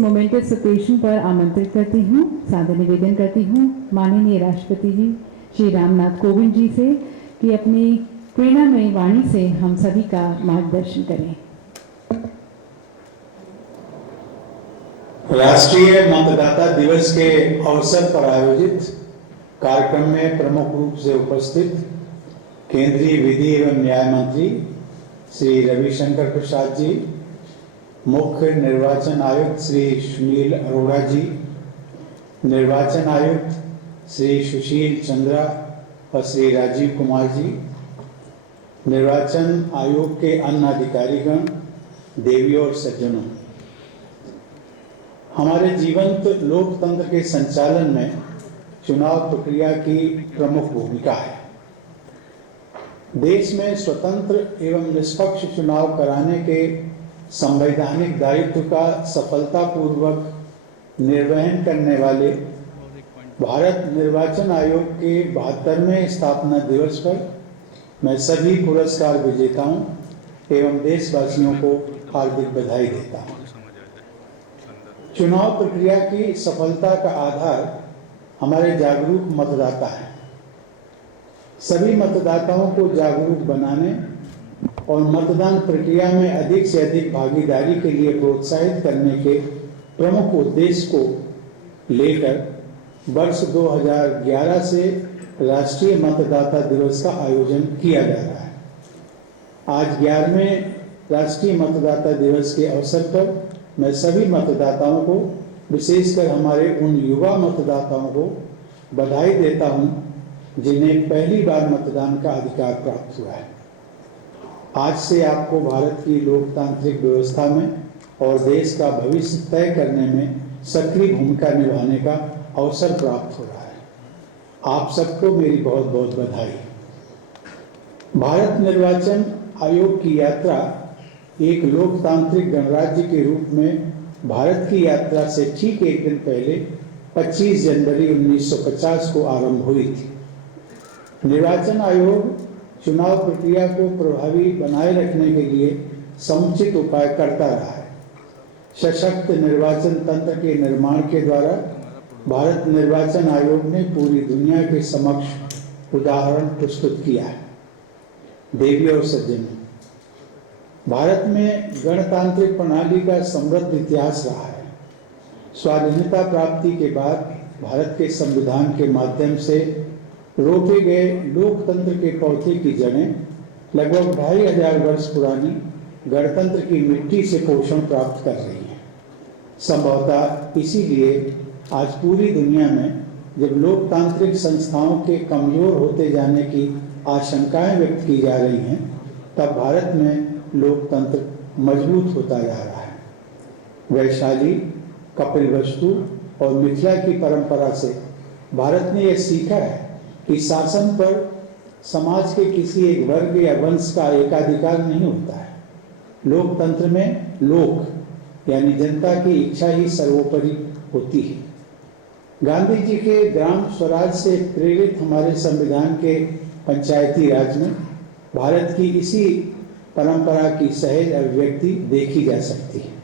Moments occasion पर आमंत्रित करती हूँ, सादर निवेदन करती हूँ माननीय राष्ट्रपति जी श्री रामनाथ कोविंद जी से कि अपनी प्रेरणामयी वाणी से हम सभी का मार्गदर्शन करें। राष्ट्रीय मतदाता दिवस के अवसर पर आयोजित कार्यक्रम में प्रमुख रूप से उपस्थित केंद्रीय विधि एवं न्याय मंत्री श्री रविशंकर प्रसाद जी, मुख्य निर्वाचन आयुक्त श्री सुनील अरोड़ा जी, निर्वाचन आयुक्त श्री सुशील चंद्रा और श्री राजीव कुमार जी, निर्वाचन आयोग के अन्य अधिकारीगण, देवी और सज्जनों, हमारे जीवंत लोकतंत्र के संचालन में चुनाव प्रक्रिया की प्रमुख भूमिका है। देश में स्वतंत्र एवं निष्पक्ष चुनाव कराने के संवैधानिक दायित्व का सफलतापूर्वक निर्वहन करने वाले भारत निर्वाचन आयोग के 72वें स्थापना दिवस पर मैं सभी पुरस्कार विजेताओं एवं देशवासियों को हार्दिक बधाई देता हूं। चुनाव प्रक्रिया की सफलता का आधार हमारे जागरूक मतदाता हैं। सभी मतदाताओं को जागरूक बनाने और मतदान प्रक्रिया में अधिक से अधिक भागीदारी के लिए प्रोत्साहित करने के प्रमुख उद्देश्य को लेकर वर्ष 2011 से राष्ट्रीय मतदाता दिवस का आयोजन किया जा रहा है। आज 11वें राष्ट्रीय मतदाता दिवस के अवसर पर मैं सभी मतदाताओं को, विशेषकर हमारे उन युवा मतदाताओं को बधाई देता हूं जिन्हें पहली बार मतदान का अधिकार प्राप्त हुआ है। आज से आपको भारत की लोकतांत्रिक व्यवस्था में और देश का भविष्य तय करने में सक्रिय भूमिका निभाने का अवसर प्राप्त हो रहा है। आप सबको मेरी बहुत बहुत बधाई। भारत निर्वाचन आयोग की यात्रा एक लोकतांत्रिक गणराज्य के रूप में भारत की यात्रा से ठीक एक दिन पहले 25 जनवरी 1950 को आरंभ हुई थी। निर्वाचन आयोग चुनाव प्रक्रिया को प्रभावी बनाए रखने के लिए समुचित उपाय करता रहा है। सशक्त निर्वाचन तंत्र के निर्माण के द्वारा भारत निर्वाचन आयोग ने पूरी दुनिया के समक्ष उदाहरण प्रस्तुत किया है। देवी और सज्जनों, भारत में गणतांत्रिक प्रणाली का समृद्ध इतिहास रहा है। स्वाधीनता प्राप्ति के बाद भारत के संविधान के माध्यम से रोपे गए लोकतंत्र के पौधे की जड़ें लगभग 2500 वर्ष पुरानी गणतंत्र की मिट्टी से पोषण प्राप्त कर रही हैं। संभवतः इसीलिए आज पूरी दुनिया में जब लोकतांत्रिक संस्थाओं के कमजोर होते जाने की आशंकाएं व्यक्त की जा रही हैं, तब भारत में लोकतंत्र मजबूत होता जा रहा है। वैशाली, कपिलवस्तु और मिथिला की परंपरा से भारत ने यह सीखा है कि शासन पर समाज के किसी एक वर्ग या वंश का एकाधिकार नहीं होता है। लोकतंत्र में लोक यानी जनता की इच्छा ही सर्वोपरि होती है। गांधी जी के ग्राम स्वराज से प्रेरित हमारे संविधान के पंचायती राज में भारत की इसी परंपरा की सहज अभिव्यक्ति देखी जा सकती है।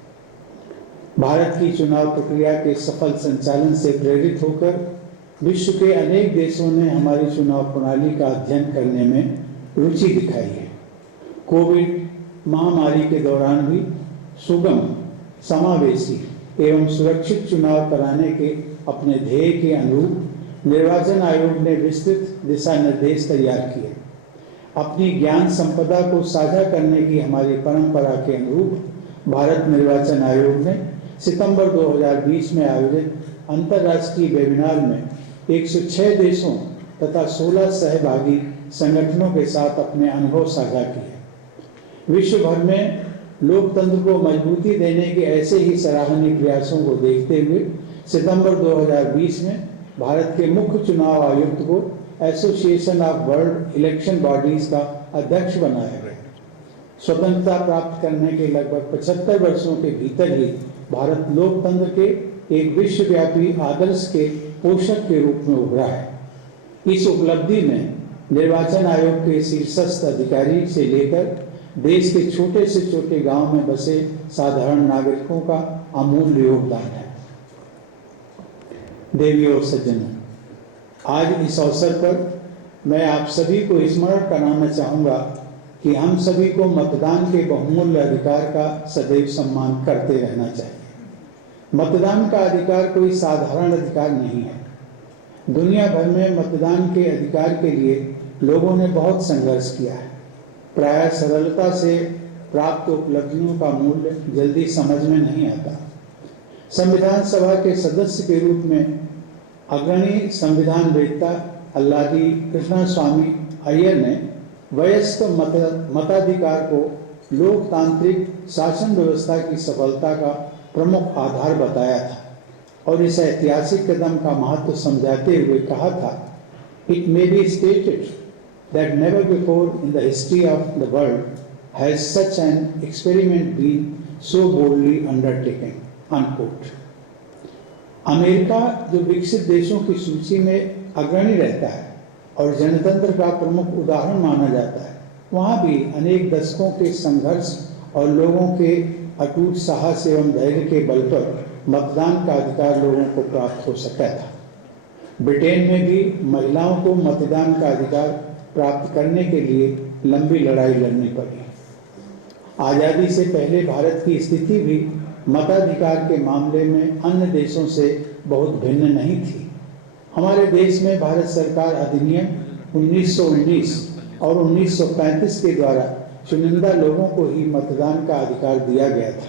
भारत की चुनाव प्रक्रिया के सफल संचालन से प्रेरित होकर विश्व के अनेक देशों ने हमारी चुनाव प्रणाली का अध्ययन करने में रुचि दिखाई है। कोविड महामारी के दौरान भी सुगम, समावेशी एवं सुरक्षित चुनाव कराने के अपने ध्येय के अनुरूप निर्वाचन आयोग ने विस्तृत दिशा निर्देश तैयार किए। अपनी ज्ञान संपदा को साझा करने की हमारी परंपरा के अनुरूप भारत निर्वाचन आयोग ने सितंबर 2020 में आयोजित अंतर्राष्ट्रीय वेबिनार में 106 देशों तथा 16 सहभागी संगठनों के साथ अपने अनुभव साझा किए। विश्व भर में लोकतंत्र को मजबूती देने के ऐसे ही सराहनीय प्रयासों को देखते हुए सितंबर 2020 में भारत के मुख्य चुनाव आयुक्त को association of world election bodies का अध्यक्ष बनाया गया। स्वतंत्रता प्राप्त करने के लगभग 75 वर्षों के भीतर ही भारत लोकतंत्र के एक विश्वव्यापी आदर्श के पोषक के रूप में उभरा है। इस उपलब्धि में निर्वाचन आयोग के शीर्षस्थ अधिकारी से लेकर देश के छोटे से छोटे गांव में बसे साधारण नागरिकों का अमूल्य योगदान है। देवी और सज्जनों, आज इस अवसर पर मैं आप सभी को स्मरण कराना चाहूँगा कि हम सभी को मतदान के बहुमूल्य अधिकार का सदैव सम्मान करते रहना चाहिए। मतदान का अधिकार कोई साधारण अधिकार नहीं है। दुनिया भर में मतदान के अधिकार के लिए लोगों ने बहुत संघर्ष किया है। प्रायः सरलता से प्राप्त उपलब्धियों का मूल्य जल्दी समझ में नहीं आता। संविधान सभा के सदस्य के रूप में अग्रणी संविधान वेत्ता अल्लादी कृष्णा स्वामी अय्यर ने वयस्क मताधिकार को लोकतांत्रिक शासन व्यवस्था की सफलता का प्रमुख आधार बताया था और इस ऐतिहासिक कदम का महत्व समझाते हुए कहा था, it may be stated that never before in the history of the world has such an experiment been so boldly undertaken, unquote. America जो विकसित देशों की सूची में अग्रणी रहता है और जनतंत्र का प्रमुख उदाहरण माना जाता है, वहाँ भी अनेक दशकों के संघर्ष और लोगों के अटूट साहस एवं धैर्य के बल पर मतदान का अधिकार लोगों को प्राप्त हो सका था। ब्रिटेन में भी महिलाओं को मतदान का अधिकार प्राप्त करने के लिए लंबी लड़ाई लड़नी पड़ी। आज़ादी से पहले भारत की स्थिति भी मताधिकार के मामले में अन्य देशों से बहुत भिन्न नहीं थी। हमारे देश में भारत सरकार अधिनियम 1919 और 1935 के द्वारा चुनिंदा लोगों को ही मतदान का अधिकार दिया गया था,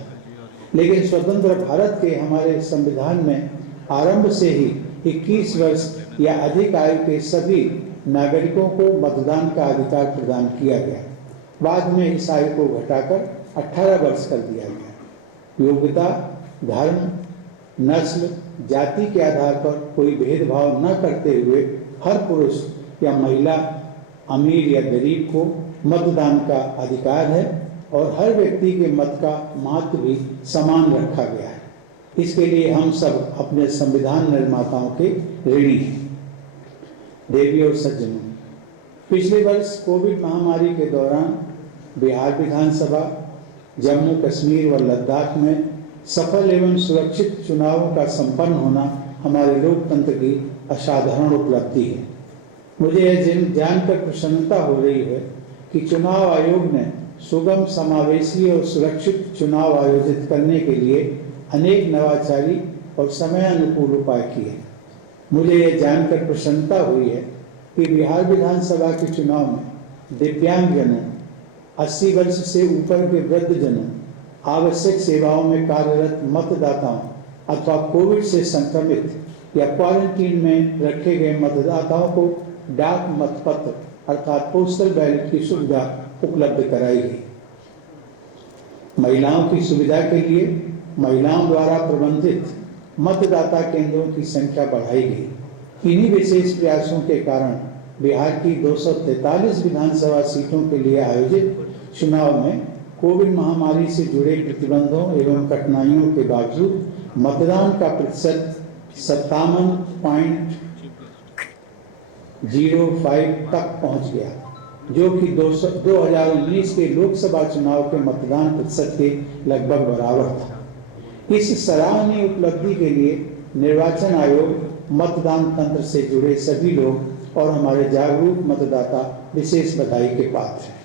लेकिन स्वतंत्र भारत के हमारे संविधान में आरंभ से ही 21 वर्ष या अधिक आयु के सभी नागरिकों को मतदान का अधिकार प्रदान किया गया। बाद में इस आयु को घटाकर 18 वर्ष कर दिया गया। योग्यता, धर्म, नस्ल, जाति के आधार पर कोई भेदभाव न करते हुए हर पुरुष या महिला, अमीर या गरीब को मतदान का अधिकार है और हर व्यक्ति के मत का महत्व भी समान रखा गया है। इसके लिए हम सब अपने संविधान निर्माताओं के ऋणी हैं। देवी और सज्जनों, पिछले वर्ष कोविड महामारी के दौरान बिहार विधानसभा, जम्मू कश्मीर व लद्दाख में सफल एवं सुरक्षित चुनावों का संपन्न होना हमारे लोकतंत्र की असाधारण उपलब्धि है। मुझे यह जानकर प्रसन्नता हो रही है कि चुनाव आयोग ने सुगम, समावेशी और सुरक्षित चुनाव आयोजित करने के लिए अनेक नवाचारी और समयानुकूल उपाय किए। मुझे यह जानकर प्रसन्नता हुई है कि बिहार विधानसभा के चुनाव में दिव्यांगजनों, 80 वर्ष से ऊपर के वृद्धजनों, आवश्यक सेवाओं में कार्यरत मतदाताओं अथवा कोविड से संक्रमित या क्वारंटीन में रखे गए मतदाताओं को डाक मतपत्र अर्थात पोस्टल बैलेट की सुविधा उपलब्ध कराई गई। महिलाओं की सुविधा के लिए महिलाओं द्वारा प्रबंधित मतदाता केंद्रों की संख्या बढ़ाई गई। इन्हीं विशेष प्रयासों के कारण बिहार की 243 विधानसभा सीटों के लिए आयोजित चुनाव में कोविड महामारी से जुड़े प्रतिबंधों एवं कठिनाइयों के बावजूद मतदान का प्रतिशत 57.05 तक पहुंच गया, जो कि 2019 के लोकसभा चुनाव के मतदान प्रतिशत के लगभग बराबर था। इस सराहनीय उपलब्धि के लिए निर्वाचन आयोग, मतदान तंत्र से जुड़े सभी लोग और हमारे जागरूक मतदाता विशेष बधाई के पात्र हैं।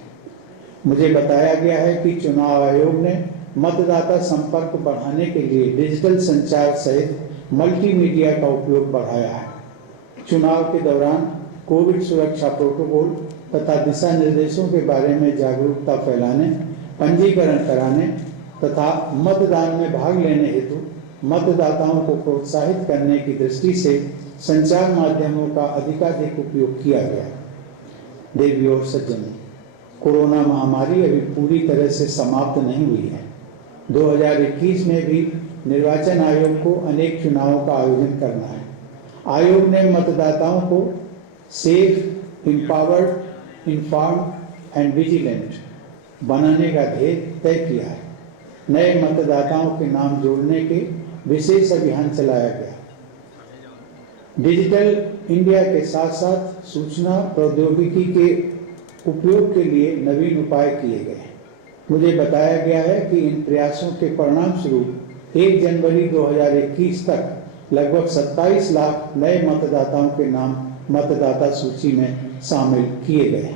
मुझे बताया गया है कि चुनाव आयोग ने मतदाता संपर्क बढ़ाने के लिए डिजिटल संचार सहित मल्टीमीडिया का उपयोग बढ़ाया है। चुनाव के दौरान कोविड सुरक्षा प्रोटोकॉल तथा दिशा निर्देशों के बारे में जागरूकता फैलाने, पंजीकरण कराने तथा मतदान में भाग लेने हेतु मतदाताओं को प्रोत्साहित करने की दृष्टि से संचार माध्यमों का अधिकाधिक उपयोग किया गया। देवी और सज्जनों, कोरोना महामारी अभी पूरी तरह से समाप्त नहीं हुई है। 2021 में भी निर्वाचन आयोग को अनेक चुनावों का आयोजन करना है। आयोग ने मतदाताओं को safe, empowered, informed and vigilant बनाने का ध्येय तय किया है। नए मतदाताओं के नाम जोड़ने के विशेष अभियान चलाया गया। डिजिटल इंडिया के साथ साथ सूचना प्रौद्योगिकी के उपयोग के लिए नवीन उपाय किए गए। मुझे बताया गया है कि इन प्रयासों के परिणाम स्वरूप 1 जनवरी 2021 तक लगभग 27 लाख नए मतदाताओं के नाम मतदाता सूची में शामिल किए गए।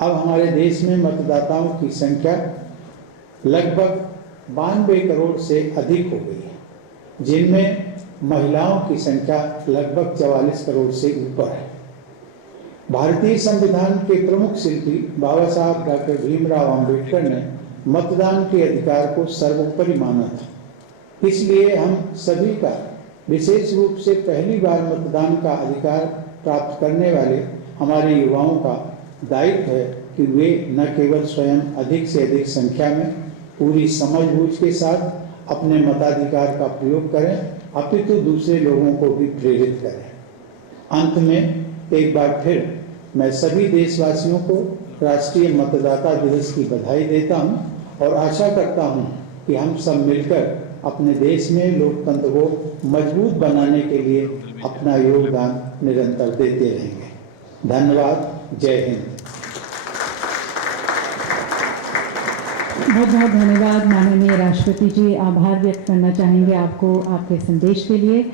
अब हमारे देश में मतदाताओं की संख्या लगभग 92 करोड़ से अधिक हो गई है, जिनमें महिलाओं की संख्या लगभग 44 करोड़ से ऊपर है। भारतीय संविधान के प्रमुख शिल्पी बाबा साहब डॉक्टर भीमराव अंबेडकर ने मतदान के अधिकार को सर्वोपरि माना था। इसलिए हम सभी का, विशेष रूप से पहली बार मतदान का अधिकार प्राप्त करने वाले हमारे युवाओं का दायित्व है कि वे न केवल स्वयं अधिक से अधिक संख्या में पूरी समझबूझ के साथ अपने मताधिकार का प्रयोग करें, अपितु दूसरे लोगों को भी प्रेरित करें। अंत में एक बार फिर मैं सभी देशवासियों को राष्ट्रीय मतदाता दिवस की बधाई देता हूं और आशा करता हूं कि हम सब मिलकर अपने देश में लोकतंत्र को मजबूत बनाने के लिए अपना योगदान निरंतर देते रहेंगे। धन्यवाद। जय हिंद। बहुत बहुत धन्यवाद माननीय राष्ट्रपति जी। आभार व्यक्त करना चाहेंगे आपको आपके संदेश के लिए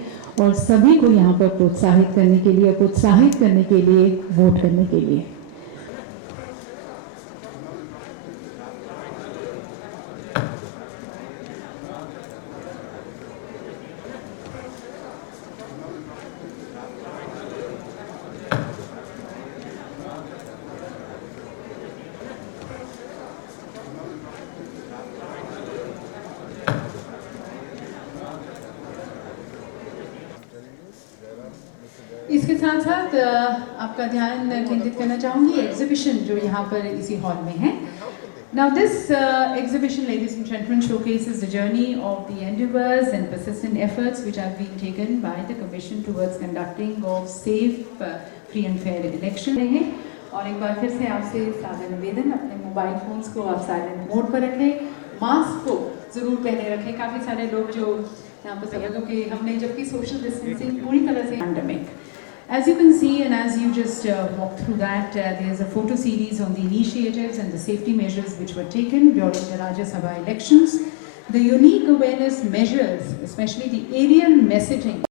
और सभी को यहाँ पर प्रोत्साहित करने के लिए और प्रोत्साहित करने के लिए वोट करने के लिए। इसके साथ साथ आपका ध्यान केंद्रित करना चाहूँगी एग्जीबिशन जो यहाँ पर इसी हॉल में है। Now this exhibition, ladies and gentlemen, showcases the journey of the endeavors and persistent efforts which have been taken by the Commission towards conducting of safe, free and fair election हैं। और एक बार फिर से आपसे सादर निवेदन, अपने मोबाइल फोन्स को आप साइलेंट मोड पर रखें, मास्क को जरूर पहने रखें। काफ़ी सारे लोग जो यहाँ पर सब लोगों के हमने जबकि सोशल डिस्टेंसिंग पूरी तरह से pandemic. As you can see and as you just walked through that, there's a photo series on the initiatives and the safety measures which were taken during the Rajya Sabha elections. The unique awareness measures, especially the aerial messaging.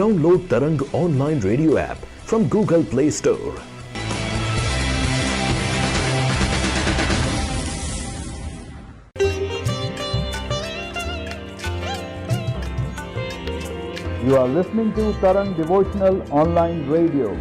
Download Tarang online radio app from Google Play Store. You are listening to Tarang Devotional Online Radio.